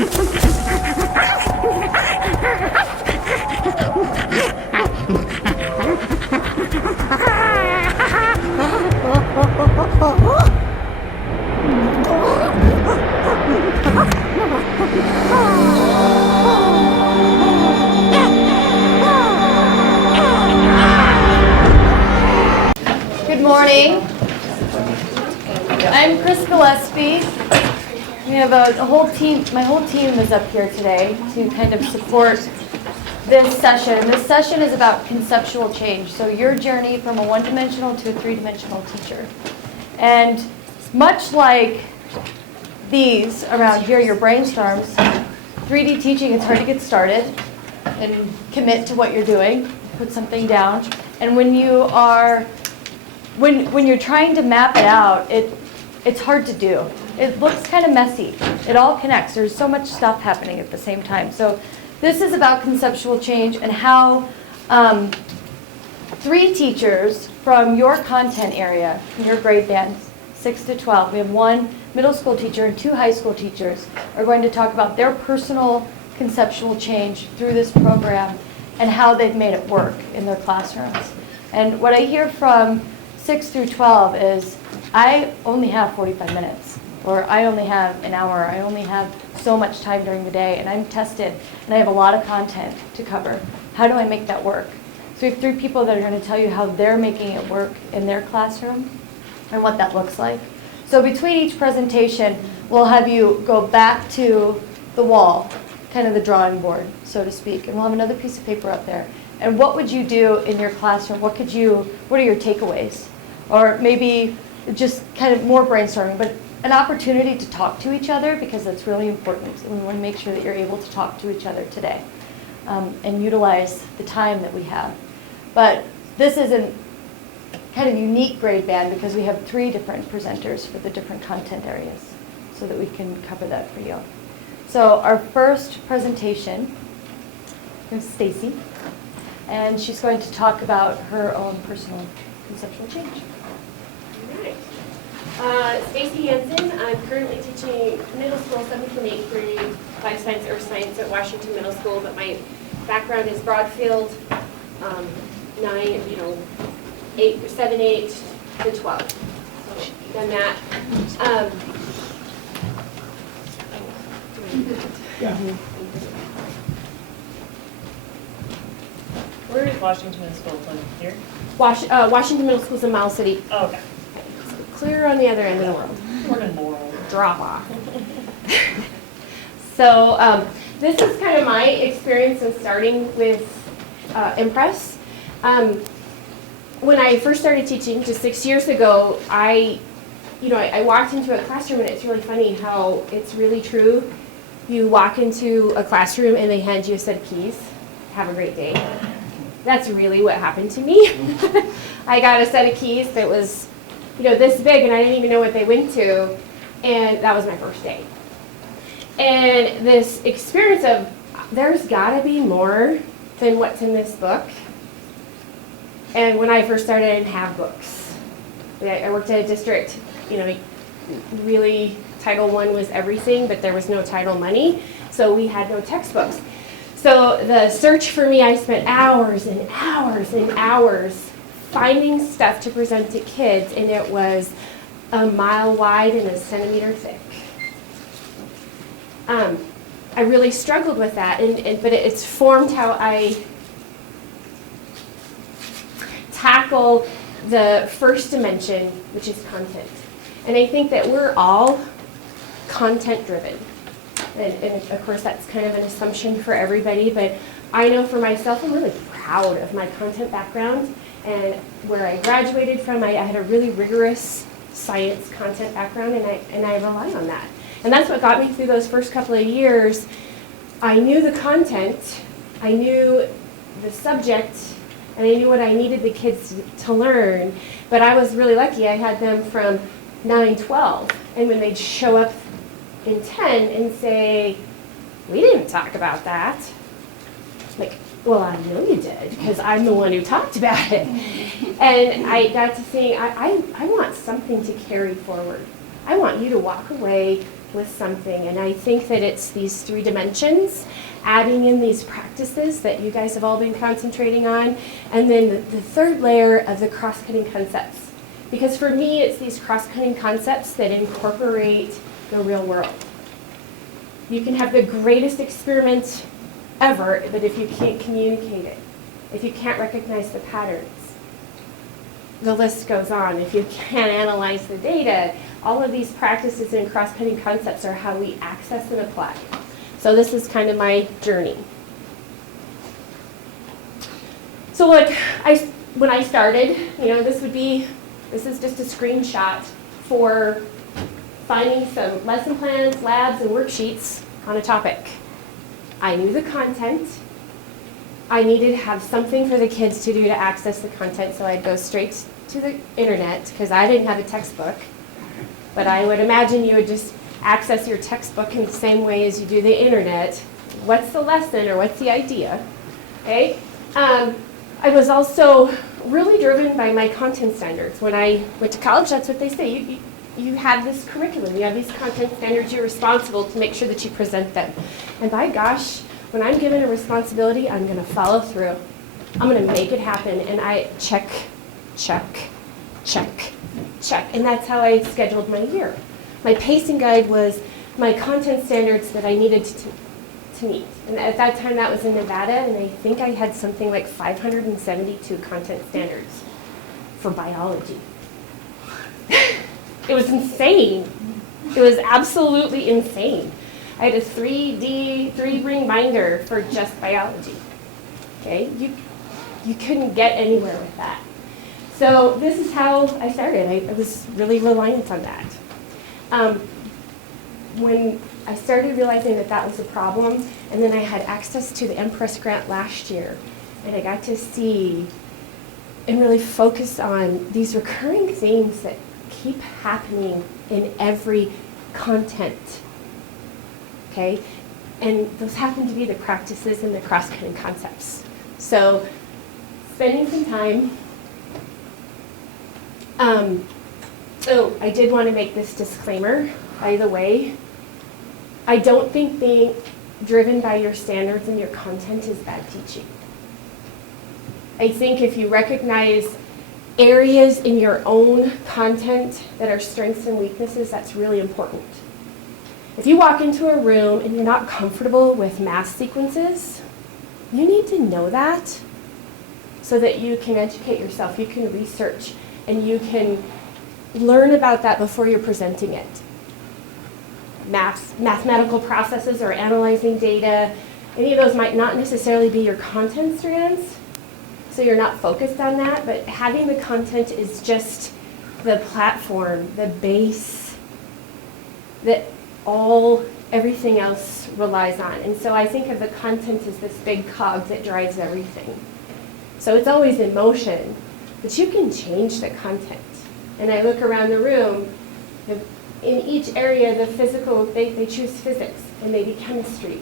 Good morning. I'm Chris Gillespie. We have a whole team, my whole team is up here today to kind of support this session. This session is about conceptual change, so your journey from a one-dimensional to a three-dimensional teacher. And much like these around here, your brainstorms, 3D teaching, it's hard to get started and commit to what you're doing, put something down. And when you are, when you're trying to map it out, it's hard to do. It looks kind of messy. It all connects. There's so much stuff happening at the same time. So this is about conceptual change and how 3 teachers from your content area, your grade bands, 6 to 12, we have 1 middle school teacher and 2 high school teachers are going to talk about their personal conceptual change through this program and how they've made it work in their classrooms. And what I hear from 6 through 12 is, I only have 45 minutes, or I only have an hour, I only have so much time during the day, and I'm tested, and I have a lot of content to cover. How do I make that work? So we have 3 people that are going to tell you how they're making it work in their classroom and what that looks like. So between each presentation, we'll have you go back to the wall, kind of the drawing board, so to speak, and we'll have another piece of paper up there. And what would you do in your classroom? What are your takeaways? Or maybe just kind of more brainstorming, but an opportunity to talk to each other, because that's really important. And we want to make sure that you're able to talk to each other today and utilize the time that we have. But this is a kind of unique grade band because we have 3 different presenters for the different content areas so that we can cover that for you. So our first presentation is Stacy, and she's going to talk about her own personal conceptual change. Stacy Hansen. I'm currently teaching middle school 7th and 8th grade life science, earth science at Washington Middle School, but my background is Broadfield, 7, 8 to 12. So done that. Yeah. Where is Washington Middle School from here? Washington Middle School is in Miles City. Oh, okay. Clear on the other end of the world. We're in Laurel. Drop off. So this is kind of my experience in starting with MPRES. When I first started teaching just 6 years ago, I walked into a classroom, and it's really funny how it's really true. You walk into a classroom and they hand you a set of keys. Have a great day. That's really what happened to me. I got a set of keys that was this big, and I didn't even know what they went to, and that was my first day. And this experience of, there's gotta be more than what's in this book. And when I first started, I didn't have books. I worked at a district, really Title I was everything, but there was no title money, so we had no textbooks. So the search for me, I spent hours and hours and hours finding stuff to present to kids, and it was a mile wide and a centimeter thick. I really struggled with that, but it's formed how I tackle the first dimension, which is content. And I think that we're all content driven. And of course that's kind of an assumption for everybody, but I know for myself, I'm really proud of my content background. And where I graduated from, I had a really rigorous science content background, and I rely on that. And that's what got me through those first couple of years. I knew the content, I knew the subject, and I knew what I needed the kids to learn. But I was really lucky. I had them from 9, 12, and when they'd show up in 10 and say, we didn't talk about that. Like, well, I know you did, because I'm the one who talked about it. And I got to think, I want something to carry forward. I want you to walk away with something. And I think that it's these 3 dimensions, adding in these practices that you guys have all been concentrating on, and then the 3rd layer of the cross-cutting concepts. Because for me, it's these cross-cutting concepts that incorporate the real world. You can have the greatest experiment ever, but if you can't communicate it, if you can't recognize the patterns, the list goes on. If you can't analyze the data, all of these practices and cross-cutting concepts are how we access and apply. So this is kind of my journey. So look, when I started, this is just a screenshot for finding some lesson plans, labs, and worksheets on a topic. I knew the content. I needed to have something for the kids to do to access the content, so I'd go straight to the internet because I didn't have a textbook. But I would imagine you would just access your textbook in the same way as you do the internet. What's the lesson or what's the idea? Okay. I was also really driven by my content standards. When I went to college, that's what they say. You have this curriculum, you have these content standards, you're responsible to make sure that you present them. And by gosh, when I'm given a responsibility, I'm going to follow through. I'm going to make it happen. And I check, check, check, check. And that's how I scheduled my year. My pacing guide was my content standards that I needed to meet. And at that time, that was in Nevada, and I think I had something like 572 content standards for biology. It was insane. It was absolutely insane. I had a 3-ring binder for just biology. Okay, you couldn't get anywhere with that. So this is how I started. I was really reliant on that. When I started realizing that that was a problem, and then I had access to the MPRES grant last year, and I got to see and really focus on these recurring themes that keep happening in every content. Okay, and those happen to be the practices and the cross-cutting concepts. So, spending some time. I did want to make this disclaimer, by the way. I don't think being driven by your standards and your content is bad teaching. I think if you recognize areas in your own content that are strengths and weaknesses, that's really important. If you walk into a room and you're not comfortable with math sequences, you need to know that so that you can educate yourself, you can research, and you can learn about that before you're presenting it. Mathematical processes or analyzing data, any of those might not necessarily be your content strands, so you're not focused on that, but having the content is just the platform, the base that everything else relies on. And so I think of the content as this big cog that drives everything. So it's always in motion, but you can change the content. And I look around the room, in each area, the physical, they choose physics and maybe chemistry.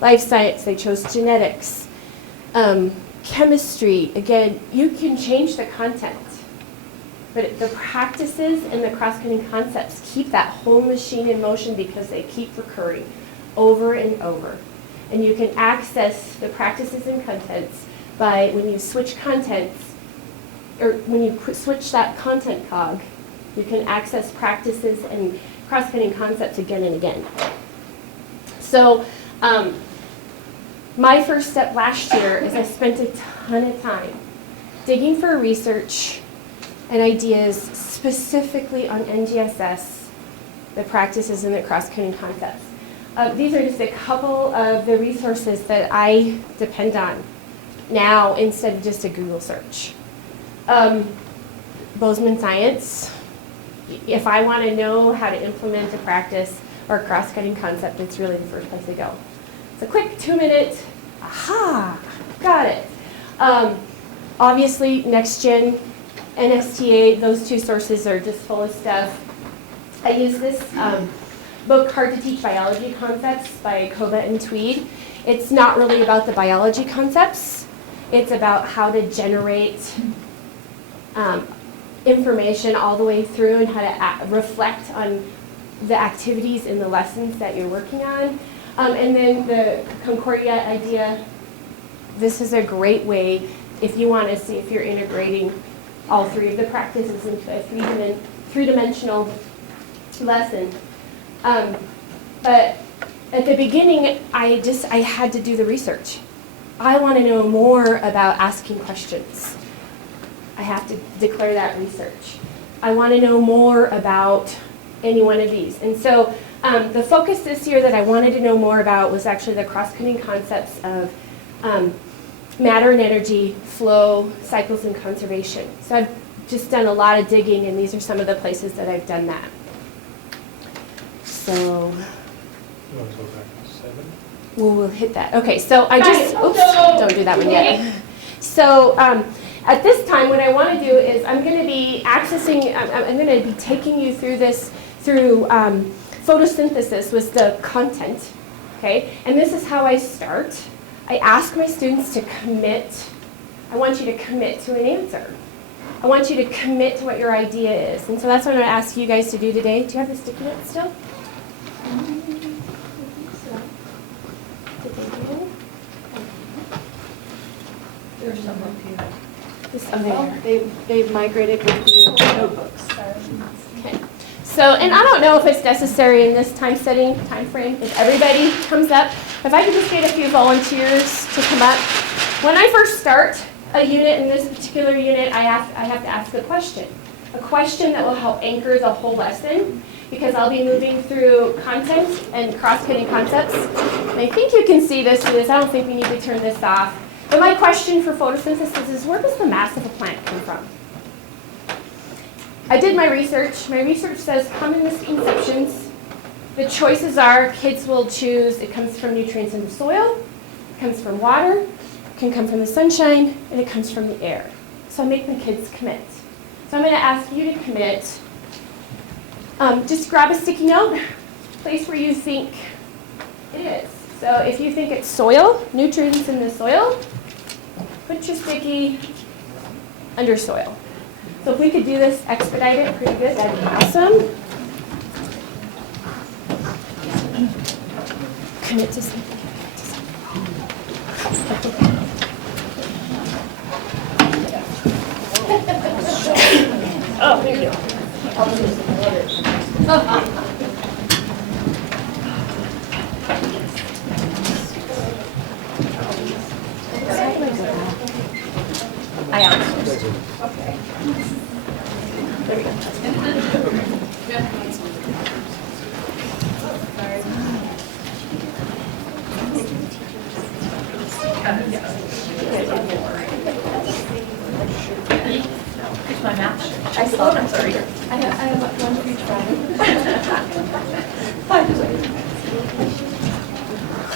Life science, they chose genetics. Chemistry, again, you can change the content. But the practices and the cross-cutting concepts keep that whole machine in motion because they keep recurring over and over. And you can access the practices and contents by when you switch contents, or when you switch that content cog, you can access practices and cross-cutting concepts again and again. So my first step last year is I spent a ton of time digging for research and ideas specifically on NGSS, the practices and the cross-cutting concepts. These are just a couple of the resources that I depend on now instead of just a Google search. Bozeman Science. If I want to know how to implement a practice or a cross-cutting concept, it's really the first place to go. It's a quick 2-minute, aha, got it. Obviously, NextGen, NSTA, those two sources are just full of stuff. I use this book, Hard to Teach Biology Concepts by Koba and Tweed. It's not really about the biology concepts. It's about how to generate information all the way through and how to reflect on the activities and the lessons that you're working on. And then the Concordia idea, this is a great way if you want to see if you're integrating all three of the practices into a three-dimensional lesson. But at the beginning, I had to do the research. I want to know more about asking questions. I have to declare that research. I want to know more about any one of these. And so the focus this year that I wanted to know more about was actually the cross-cutting concepts of matter and energy, flow, cycles, and conservation. So I've just done a lot of digging, and these are some of the places that I've done that. So You want to go back to 7? we'll hit that. Okay, so I just, Guys, oh, oops, no. don't do that one yet. Okay. So at this time, what I want to do is I'm going to be accessing, I'm going to be taking you through this, through photosynthesis was the content, okay? And this is how I start. I ask my students to commit. I want you to commit to an answer. I want you to commit to what your idea is. And so that's what I'm going to ask you guys to do today. Do you have the sticky notes still? Did they do? There's some up here. This They've migrated with the notebooks. Okay. So, and I don't know if it's necessary in this time frame, if everybody comes up. If I could just get a few volunteers to come up. When I first start a unit, in this particular unit, I have to ask a question that will help anchor the whole lesson, because I'll be moving through content and cross-cutting concepts. And I think you can see this. I don't think we need to turn this off. But my question for photosynthesis is, where does the mass of a plant come from? I did my research. My research says common misconceptions. The choices are kids will choose it comes from nutrients in the soil, it comes from water, it can come from the sunshine, and it comes from the air. So I make the kids commit. So I'm going to ask you to commit. Just grab a sticky note, place where you think it is. So if you think it's soil, nutrients in the soil, put your sticky under soil. So if we could do this, expedite it pretty good, that'd be awesome. Commit to something. Oh, thank you. I outsourced. Okay. There we go. It's my math. I saw it. Sorry. I have one for each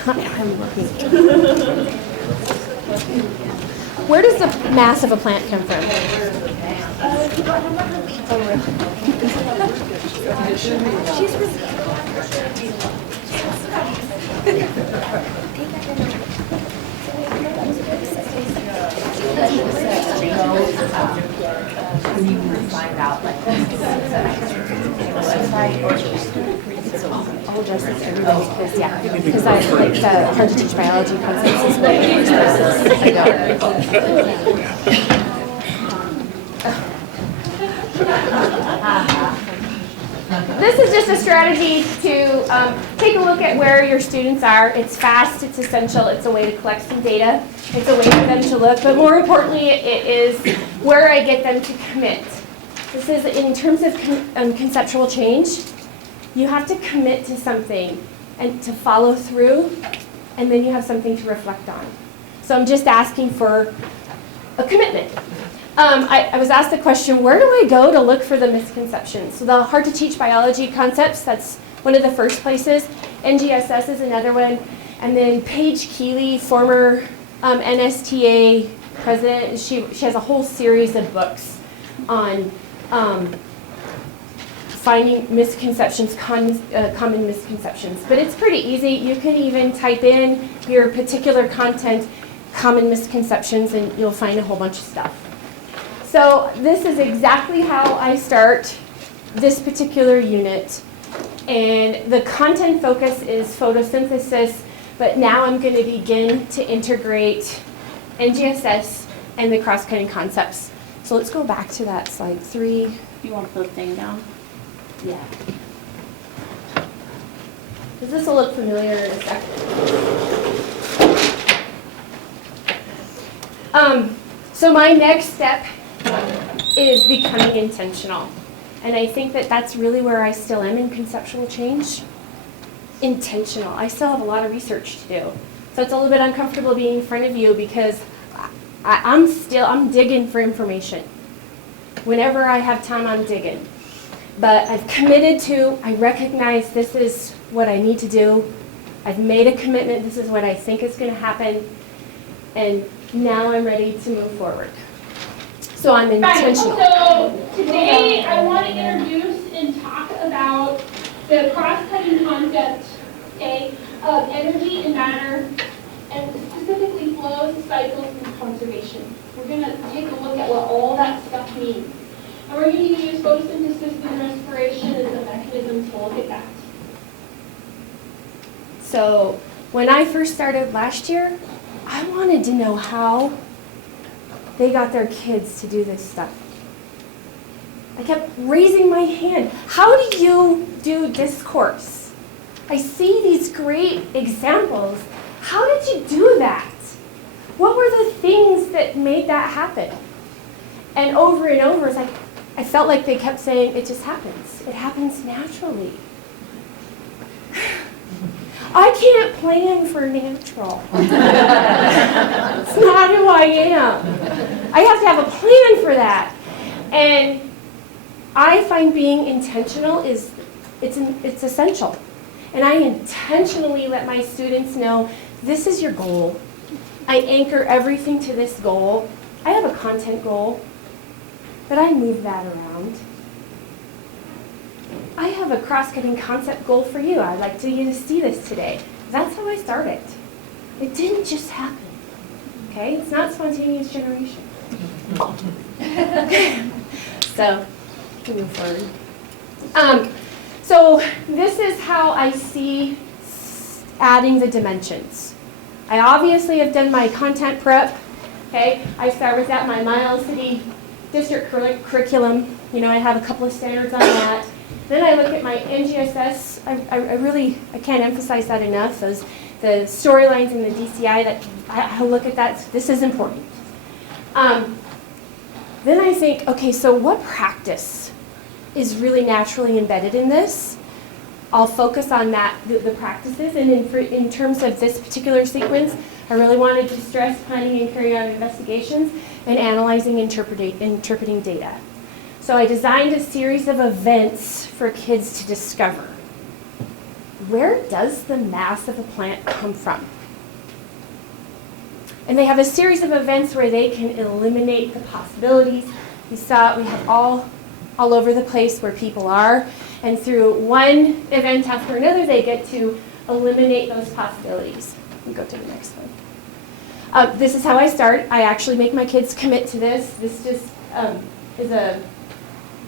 I'm looking. Where does the mass of a plant come from? You can find out like I'll address this to everybody because, yeah, because I like the hard to teach biology concepts is what This is just a strategy to take a look at where your students are. It's fast, it's essential, it's a way to collect some data, it's a way for them to look, but more importantly, it is where I get them to commit. This is in terms of conceptual change. You have to commit to something and to follow through, and then you have something to reflect on. So I'm just asking for a commitment. I was asked the question, where do I go to look for the misconceptions? So the hard to teach biology concepts, that's one of the first places. NGSS is another one. And then Paige Keeley, former NSTA president, she has a whole series of books on finding misconceptions, common misconceptions. But it's pretty easy. You can even type in your particular content, common misconceptions, and you'll find a whole bunch of stuff. So this is exactly how I start this particular unit. And the content focus is photosynthesis, but now I'm going to begin to integrate NGSS and the cross-cutting concepts. So let's go back to that slide 3. You want to put the thing down? Yeah. This will look familiar in a second. So my next step is becoming intentional. And I think that that's really where I still am in conceptual change. Intentional. I still have a lot of research to do. So it's a little bit uncomfortable being in front of you because I'm digging for information. Whenever I have time, I'm digging. But I've committed to, I recognize this is what I need to do. I've made a commitment, this is what I think is going to happen. And now I'm ready to move forward. So I'm intentional. So today I want to introduce and talk about the cross-cutting concept, okay, of energy and matter, and specifically flows, cycles, and conservation. We're going to take a look at what all that stuff means. And we're going to use photosynthesis and respiration as a mechanism to look at that. So when I first started last year, I wanted to know how they got their kids to do this stuff. I kept raising my hand. How do you do discourse? I see these great examples. How did you do that? What were the things that made that happen? And over, it's like, I felt like they kept saying, it just happens. It happens naturally. I can't plan for natural. It's not who I am. I have to have a plan for that. And I find being intentional it's essential. And I intentionally let my students know, this is your goal. I anchor everything to this goal. I have a content goal, but I move that around. I have a cross-cutting concept goal for you. I'd like you to see this today. That's how I started. It didn't just happen. Okay? It's not spontaneous generation. So, we can move forward. So this is how I see adding the dimensions. I obviously have done my content prep. Okay? I start with that, my Miles City District curriculum. You know, I have a couple of standards on that. Then I look at my NGSS. I can't emphasize that enough. The storylines in the DCI, that I look at that. This is important. Then I think, okay, so what practice is really naturally embedded in this? I'll focus on that, the practices. And in terms of this particular sequence, I really wanted to stress planning and carrying out investigations and analyzing, interpreting data. So I designed a series of events for kids to discover. Where does the mass of a plant come from? And they have a series of events where they can eliminate the possibilities. You saw we have all over the place where people are. And through one event after another, they get to eliminate those possibilities. We go to the next one. This is how I start. I actually make my kids commit to this. This just is a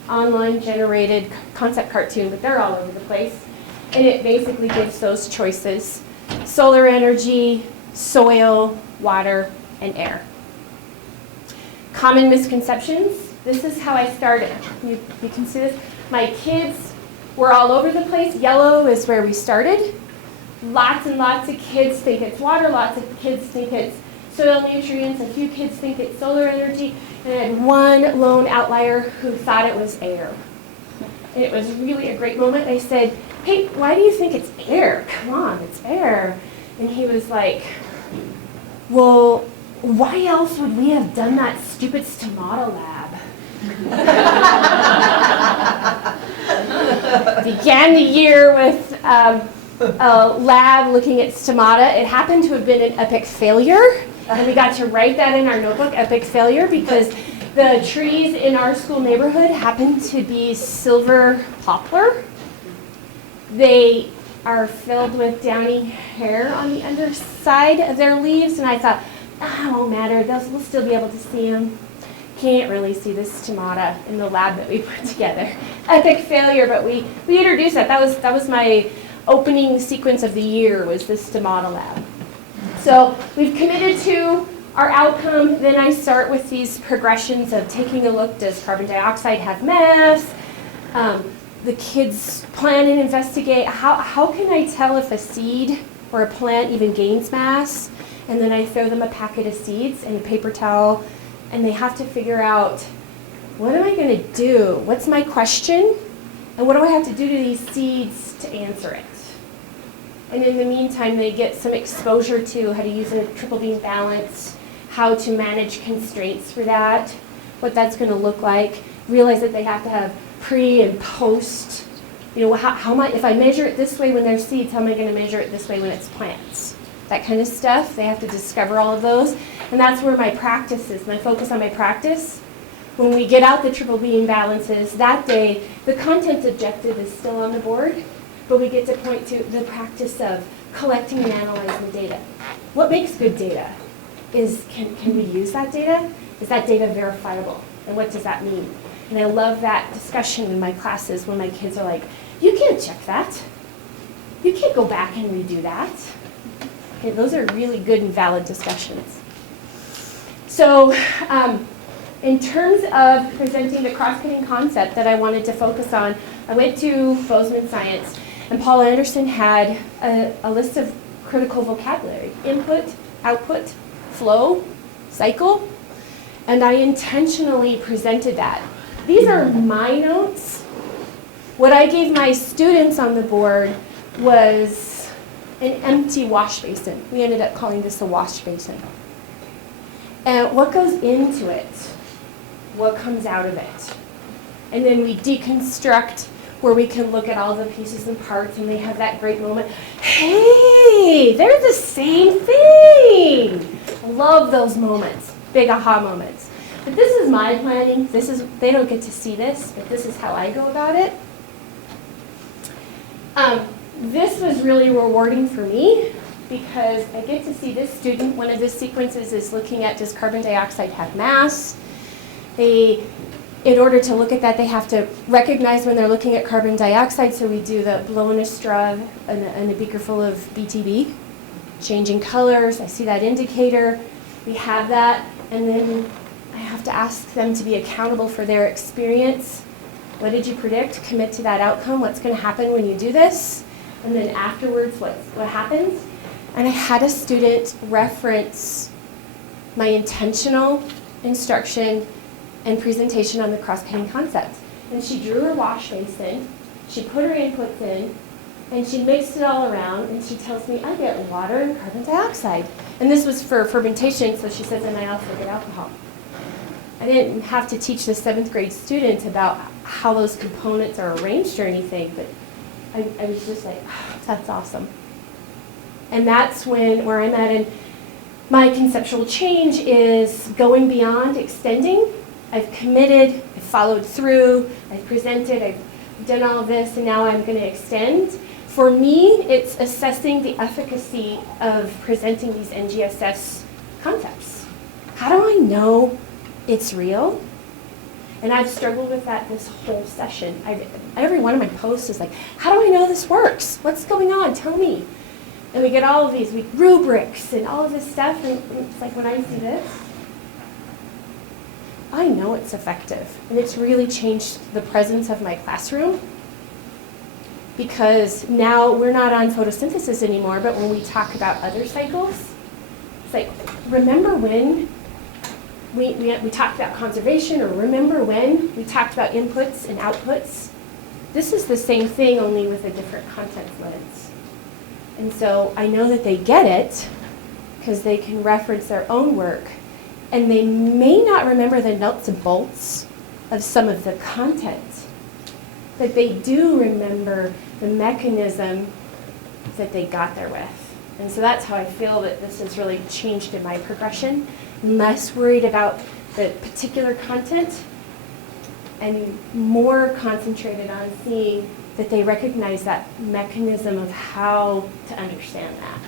online generated concept cartoon, but they're all over the place. And it basically gives those choices: solar energy, soil, water, and air. Common misconceptions. This is how I started. You can see this. My kids were all over the place. Yellow is where we started. Lots and lots of kids think it's water. Lots of kids think it's soil nutrients. A few kids think it's solar energy. And I had one lone outlier who thought it was air. And it was really a great moment. I said, hey, why do you think it's air? Come on, it's air. And he was like, well, why else would we have done that stupid stomata lab? Began the year with a lab looking at stomata. It happened to have been an epic failure. And we got to write that in our notebook, epic failure, because the trees in our school neighborhood happen to be silver poplar. They are filled with downy hair on the underside of their leaves, and I thought, it won't matter, we'll still be able to see them. can't really see the stomata in the lab that we put together. Epic failure, but we introduced that. That was my opening sequence of the year, was the stomata lab. So we've committed to our outcome. Then I start with these progressions of taking a look, does carbon dioxide have mass? The kids plan and investigate, how can I tell if a seed or a plant even gains mass? And then I throw them a packet of seeds and a paper towel, and they have to figure out, what am I going to do? What's my question? And what do I have to do to these seeds to answer it? And in the meantime, they get some exposure to how to use a triple beam balance, how to manage constraints for that, what that's going to look like, realize that they have to have pre and post. You know, if I measure it this way when they're seeds, how am I going to measure it this way when it's plants? That kind of stuff. They have to discover all of those. And that's where my practice is, my focus on my practice. When we get out the triple beam balances, that day, the content objective is still on the board, but we get to point to the practice of collecting and analyzing data. What makes good data? Can we use that data? Is that data verifiable? And what does that mean? And I love that discussion in my classes when my kids are like, you can't check that. You can't go back and redo that. Okay, those are really good and valid discussions. So in terms of presenting the cross-cutting concept that I wanted to focus on, I went to Bozeman Science, and Paul Anderson had a list of critical vocabulary: input, output, flow, cycle, and I intentionally presented that. These are my notes. What I gave my students on the board was an empty wash basin. We ended up calling this a wash basin. And what goes into it? What comes out of it? And then we deconstruct, where we can look at all the pieces and parts, and they have that great moment. Hey, they're the same thing. I love those moments, big aha moments. But this is my planning. They don't get to see this, but this is how I go about it. This was really rewarding for me because I get to see this student. One of the sequences is looking at, does carbon dioxide have mass? In order to look at that, they have to recognize when they're looking at carbon dioxide, so we do the blow in a straw and a beaker full of BTB, changing colors. I see that indicator. We have that, and then I have to ask them to be accountable for their experience. What did you predict? Commit to that outcome. What's going to happen when you do this? And then afterwards, what happens? And I had a student reference my intentional instruction and presentation on the cross-cutting concept. And she drew her wash basin, she put her inputs in, and she mixed it all around, and she tells me, I get water and carbon dioxide. And this was for fermentation, so she says, and I also get alcohol. I didn't have to teach the 7th grade student about how those components are arranged or anything, but I was just like, oh, that's awesome. And that's where I'm at in my conceptual change, is going beyond, extending. I've committed, I've followed through, I've presented, I've done all of this, and now I'm going to extend. For me, it's assessing the efficacy of presenting these NGSS concepts. How do I know it's real? And I've struggled with that this whole session. Every one of my posts is like, how do I know this works? What's going on? Tell me. And we get all of these rubrics and all of this stuff, and it's like, when I see this, I know it's effective. And it's really changed the presence of my classroom, because now we're not on photosynthesis anymore, but when we talk about other cycles, it's like, remember when we talked about conservation, or remember when we talked about inputs and outputs? This is the same thing, only with a different content lens. And so I know that they get it because they can reference their own work, and they may not remember the nuts and bolts of some of the content, but they do remember the mechanism that they got there with. And so that's how I feel that this has really changed in my progression. I'm less worried about the particular content and more concentrated on seeing that they recognize that mechanism of how to understand that.